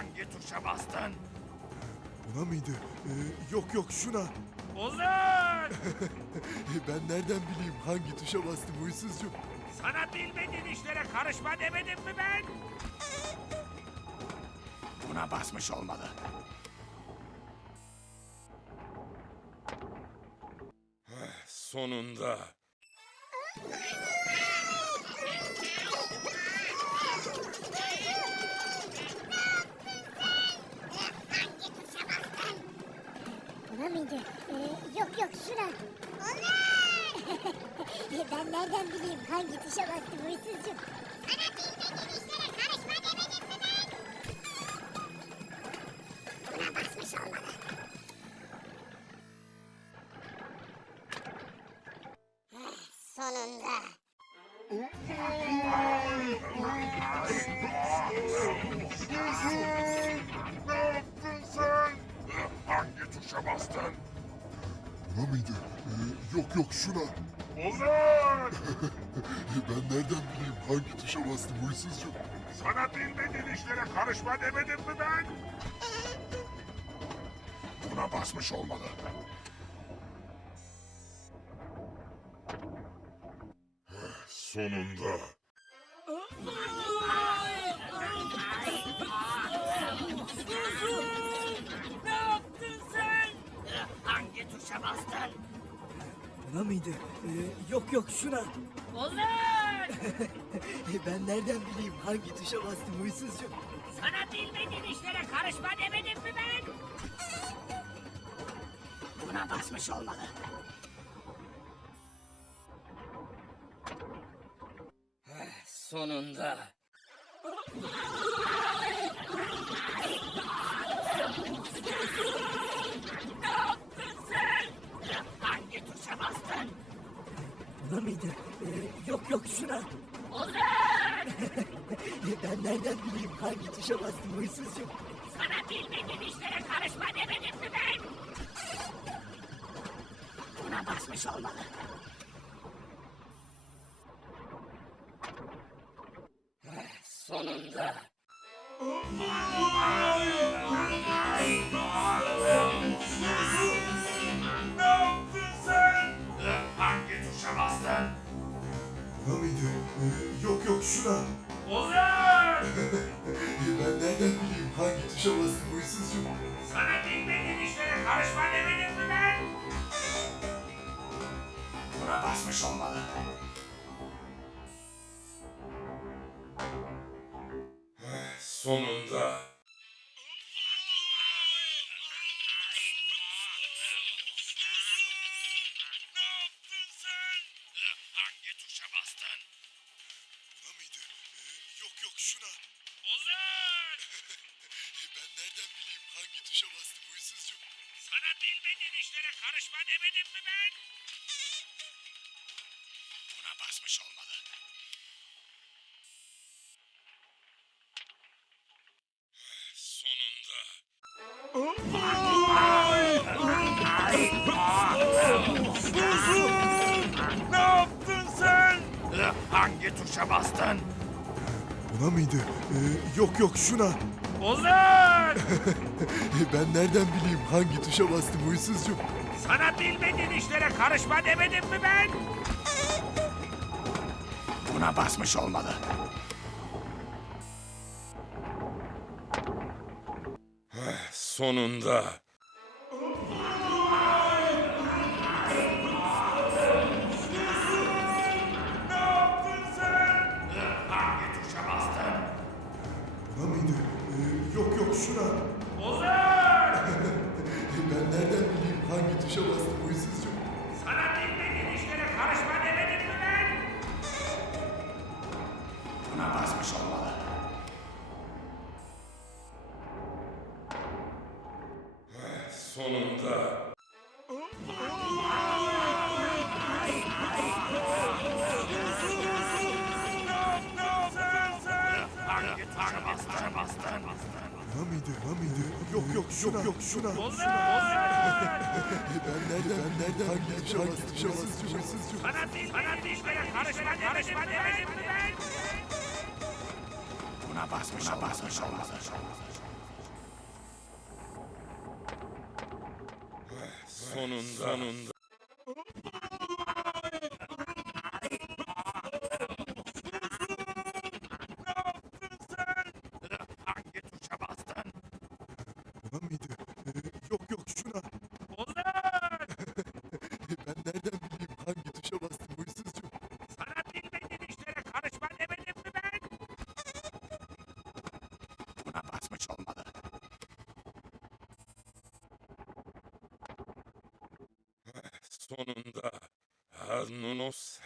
Hangi tuşa bastın? Buna mıydı? Yok şuna. Ozan! Ben nereden bileyim hangi tuşa bastım huysuzcuğum? Sana bilmediğin işlere karışma demedim mi ben? Buna basmış olmalı. Sonunda. Buna mıydı? Yok şuna. Ben nereden bileyim hangi tuşa bastım huysuzcuğum? Sana bilmediğin işlere karışma demedim mi ben? Buna basmış olmalı. Sonunda. Ne yaptın sen? Hangi tuşa bastın? Buna mıydı? Yok şuna. Ozan! Ben nereden bileyim hangi tuşa bastım huysuzcuğum? Sana bilmediğin işlere karışma demedim mi ben? Buna basmış olmalı. Sonunda. Ne yaptın sen? Hangi tuşa bastın? Buna mıydı? Yok şuna. Ozan! Ben nereden bileyim hangi tuşa bastım huysuzcuğum? Sana bilmediğin işlere karışma demedim mi ben? Buna basmış olmalı. Sonunda. Ne yaptın sen? Hangi tuşa bastın? Buna mıydı? Yok şuna. Ozan! Ben nereden bileyim hangi tuşa bastım huysuzcuğum? Sana bilmediğin işlere karışma demedim mi ben? Buna basmış olmalı. Sonunda. Ne yaptın sen? Hangi tuşa bastın? Buna mıydı? Yok şuna. Ozan! Ben nereden bileyim hangi tuşa bastım huysuzcuğum? Sana bilmediğin işlere karışma demedim mi ben? Buna basmış olmalı. Sonunda. Ne yaptın sen? Hangi tuşa bastın? Buna mıydı? Yok şuna. Ozan! Ben nereden bileyim hangi tuşa bastım huysuzcuğum? Sana bilmediğin işlere karışma demedim mi ben? Buna basmış olmalı. Sonunda. Ne yaptın sen? Hangi tuşa bastın? Buna mıydı? Yok şuna. Ozan! Ben nereden bileyim hangi tuşa bastım huysuzcuğum? Sana bilmediğin işlere karışma demedim mi ben? Buna basmış olmalı. Sonunda. Ne yaptın sen? Hangi tuşa bastın? Buna mıydı? Yok şuna. Ozan! Ben nereden bileyim hangi tuşa bastım huysuzcuğum? Sana bilmediğin işlere karışma demedim mi ben? Buna basmış olmalı. Sonunda. Hangi tuşa bastın? Buna mıydı? Yok şuna. Ben nereden hangi tuşa bastım huysuzcuğum? Bana bilmediğin işlere karışma demedim mi ben? Buna basmış olmalı. Sonunda. Hangi tuşa bastın? Buna mıydı? Yok yok şuna. Ulan! Ben nereden bileyim hangi tuşa bastım huysuzcuğum? Sana bilmediğin işlere karışma demedim mi ben? Buna basmış olmalı. Sonunda. Nunos.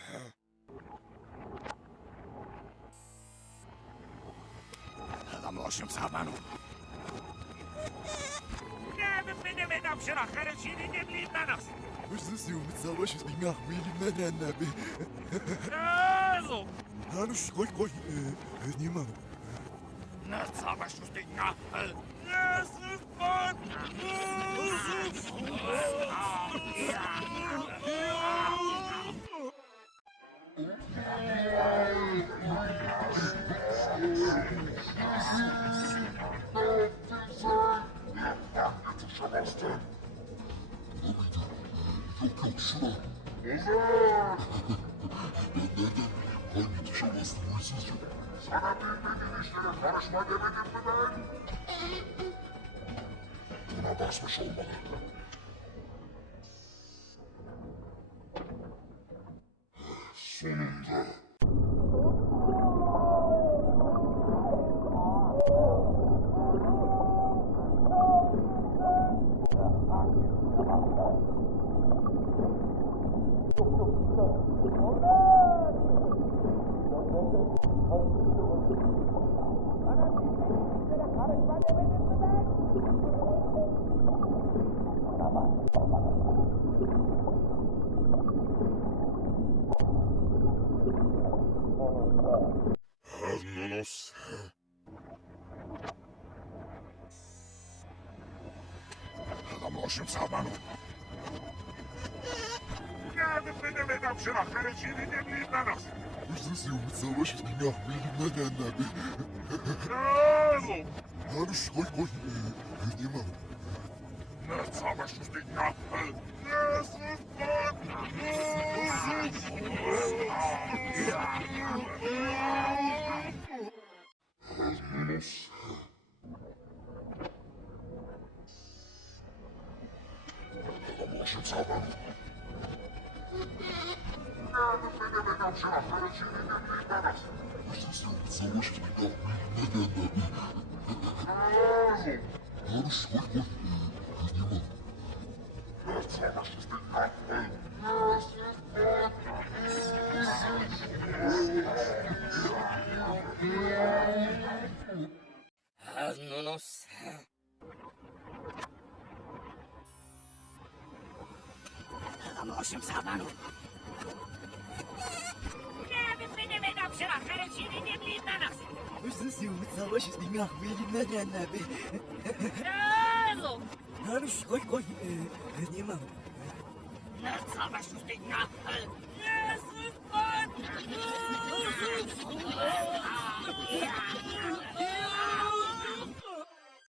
Adam hoşum samanı. Ne benim edam şırakları çiğni demliyim ben aslında. Huysuzcuğum savaş üstüne ahmelim neden abi? Razum. Hanuş koy. Niman. Ne savaş üstüne? Nasıl bak? Sana bilmediğin işlere karışma demedim mi ben? Buna basmış olmalı. Sonunda. Nunos. Adam hoşum samanı. Ne benim edam şırakları çiğni demliyim ben aslında. Huysuzcuğum savaş üstüne ahmelim neden abi? Razum. Hanuş koy. Niman. Ne savaş üstüne? Nasıl bak? Nunos. Adam hoşum samanı. Ne benim edam şırakları çiğni demliyim ben aslında. Huysuzcuğum savaş üstüne ahmelim neden abi? Razum. Hanuş koy. Niman. Ne savaş üstüne? Nunos. Adam hoşum samanı. Ne benim edam şırakları çiğni demliyim ben aslında. Huysuzcuğum savaş üstüne ahmelim neden abi? Razum. Hanuş koy. Niman. Ne savaş üstüne? Nasıl bak?